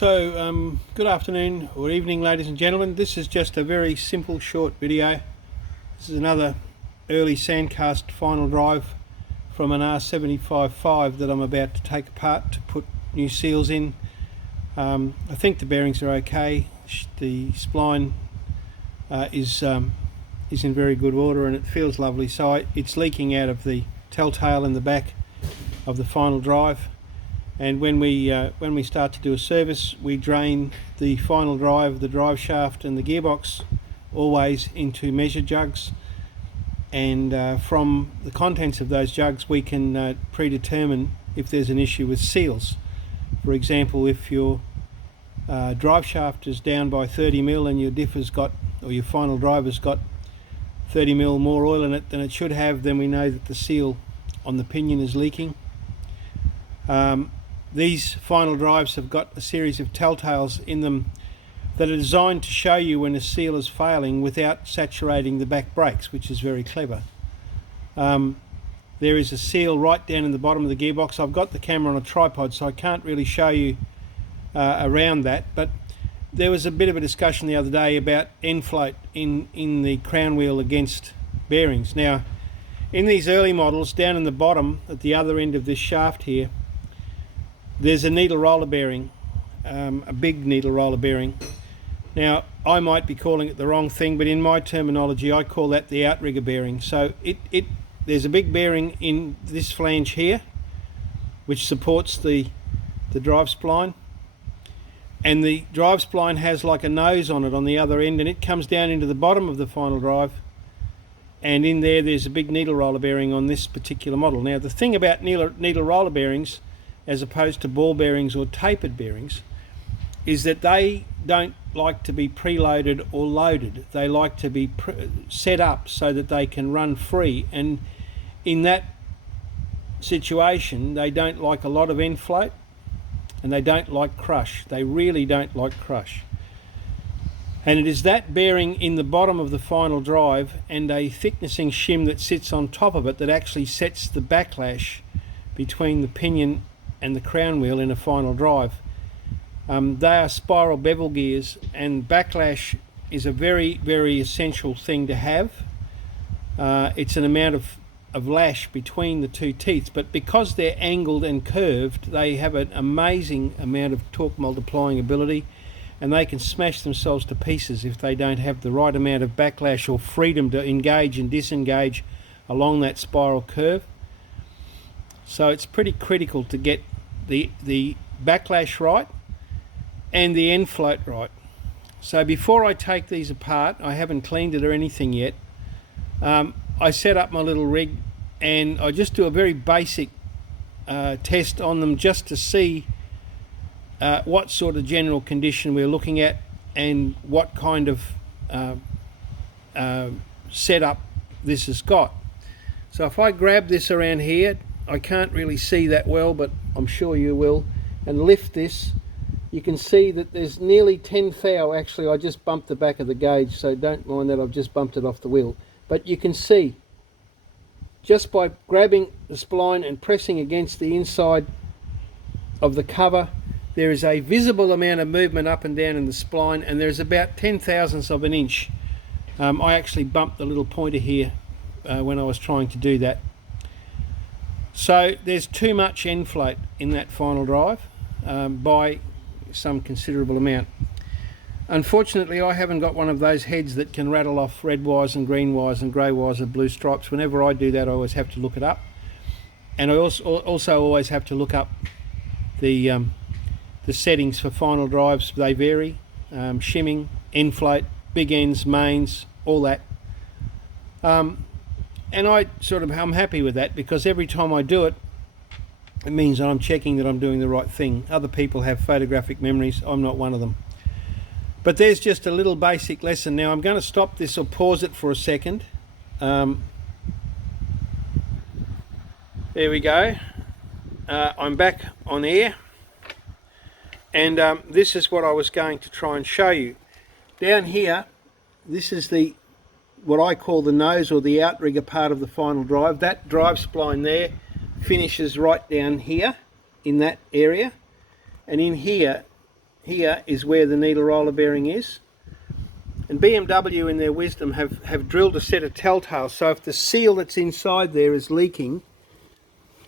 Good afternoon or evening, ladies and gentlemen. This is just a very simple short video. This is another early sandcast final drive from an R75-5 that I'm about to take apart to put new seals in. I think the bearings are okay. The spline is in very good order and it feels lovely. So it's leaking out of the telltale in the back of the final drive. And when we start to do a service, we drain the final drive, the drive shaft and the gearbox always into measure jugs, and from the contents of those jugs we can predetermine if there's an issue with seals. For example, if your drive shaft is down by 30mm and your diff has got, or your final drive has got 30mm more oil in it than it should have, then we know that the seal on the pinion is leaking. These final drives have got a series of telltales in them that are designed to show you when a seal is failing without saturating the back brakes, which is very clever. There is a seal right down in the bottom of the gearbox. I've got the camera on a tripod, so I can't really show you around that, but there was a bit of a discussion the other day about end float in the crown wheel against bearings. Now, in these early models, down in the bottom at the other end of this shaft here, there's a needle roller bearing, a big needle roller bearing. Now, I might be calling it the wrong thing, but in my terminology I call that the outrigger bearing. So there's a big bearing in this flange here which supports the drive spline, and the drive spline has like a nose on it on the other end, and it comes down into the bottom of the final drive, and in there's a big needle roller bearing on this particular model. Now, the thing about needle roller bearings, as opposed to ball bearings or tapered bearings, is that they don't like to be preloaded or loaded. They like to be set up so that they can run free, and in that situation they don't like a lot of end float and they don't like crush. They really don't like crush. And it is that bearing in the bottom of the final drive and a thicknessing shim that sits on top of it that actually sets the backlash between the pinion and the crown wheel in a final drive. They are spiral bevel gears, and backlash is a very, very essential thing to have. It's an amount of lash between the two teeth, but because they're angled and curved, they have an amazing amount of torque multiplying ability, and they can smash themselves to pieces if they don't have the right amount of backlash or freedom to engage and disengage along that spiral curve. So it's pretty critical to get the backlash right and the end float right. So before I take these apart, I haven't cleaned it or anything yet, I set up my little rig and I just do a very basic test on them just to see what sort of general condition we're looking at and what kind of setup this has got. So if I grab this around here, I can't really see that well, but I'm sure you will, and lift this, you can see that there's nearly 10 thou. Actually, I just bumped the back of the gauge, so don't mind that, I've just bumped it off the wheel. But you can see, just by grabbing the spline and pressing against the inside of the cover, there is a visible amount of movement up and down in the spline, and there's about 0.010 of an inch. I actually bumped the little pointer here when I was trying to do that. So there's too much end float in that final drive by some considerable amount. Unfortunately, I haven't got one of those heads that can rattle off red wires and green wires and grey wires and blue stripes. Whenever I do that, I always have to look it up, and I also always have to look up the settings for final drives. They vary, shimming, end float, big ends, mains, all that. And I'm happy with that, because every time I do it, it means that I'm checking that I'm doing the right thing. Other people have photographic memories, I'm not one of them. But there's just a little basic lesson. Now I'm going to stop this or pause it for a second. There we go. I'm back on air, and this is what I was going to try and show you. Down here, this is what I call the nose or the outrigger part of the final drive. That drive spline there finishes right down here in that area, and in here here is where the needle roller bearing is. And BMW in their wisdom have drilled a set of telltales, so if the seal that's inside there is leaking,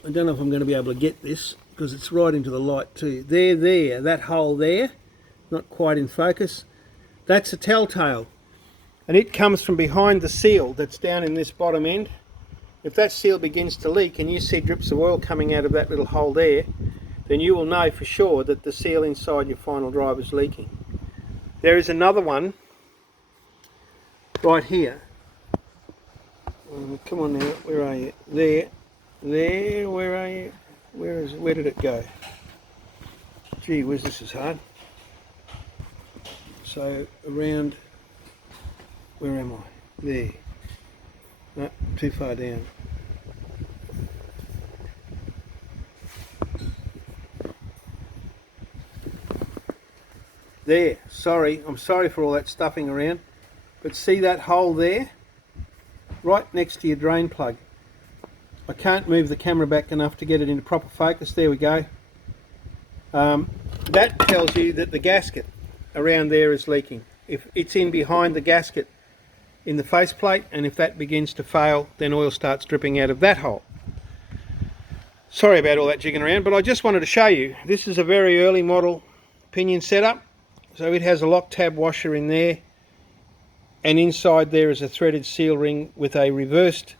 I don't know if I'm going to be able to get this because it's right into the light too. There, that hole there, not quite in focus, that's a telltale. And it comes from behind the seal that's down in this bottom end. If that seal begins to leak and you see drips of oil coming out of that little hole there, then you will know for sure that the seal inside your final drive is leaking. There is another one right here. Come on now, where are you? There, where are you? Where did it go? Gee whiz, this is hard. So around, where am I? There. No, too far down. There, sorry, I'm sorry for all that stuffing around, but see that hole there? Right next to your drain plug. I can't move the camera back enough to get it into proper focus. There we go. That tells you that the gasket around there is leaking. If it's in behind the gasket in the faceplate, and if that begins to fail, then oil starts dripping out of that hole. Sorry about all that jigging around, but I just wanted to show you. This is a very early model pinion setup. So it has a lock tab washer in there, and inside there is a threaded seal ring with a reversed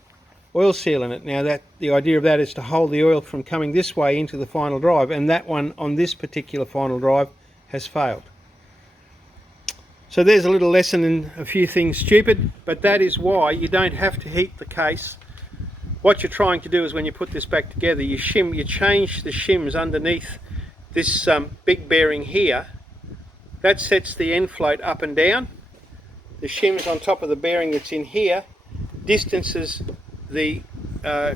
oil seal in it. Now the idea of that is to hold the oil from coming this way into the final drive, and that one on this particular final drive has failed. So there's a little lesson in a few things stupid, but that is why you don't have to heat the case. What you're trying to do is when you put this back together, you change the shims underneath this big bearing here. That sets the end float up and down. The shims on top of the bearing that's in here distances the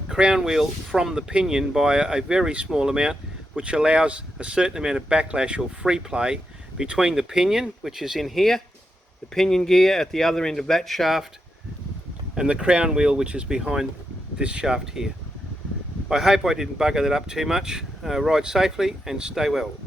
crown wheel from the pinion by a very small amount, which allows a certain amount of backlash or free play between the pinion, which is in here, the pinion gear at the other end of that shaft, and the crown wheel, which is behind this shaft here. I hope I didn't bugger that up too much. Ride safely and stay well.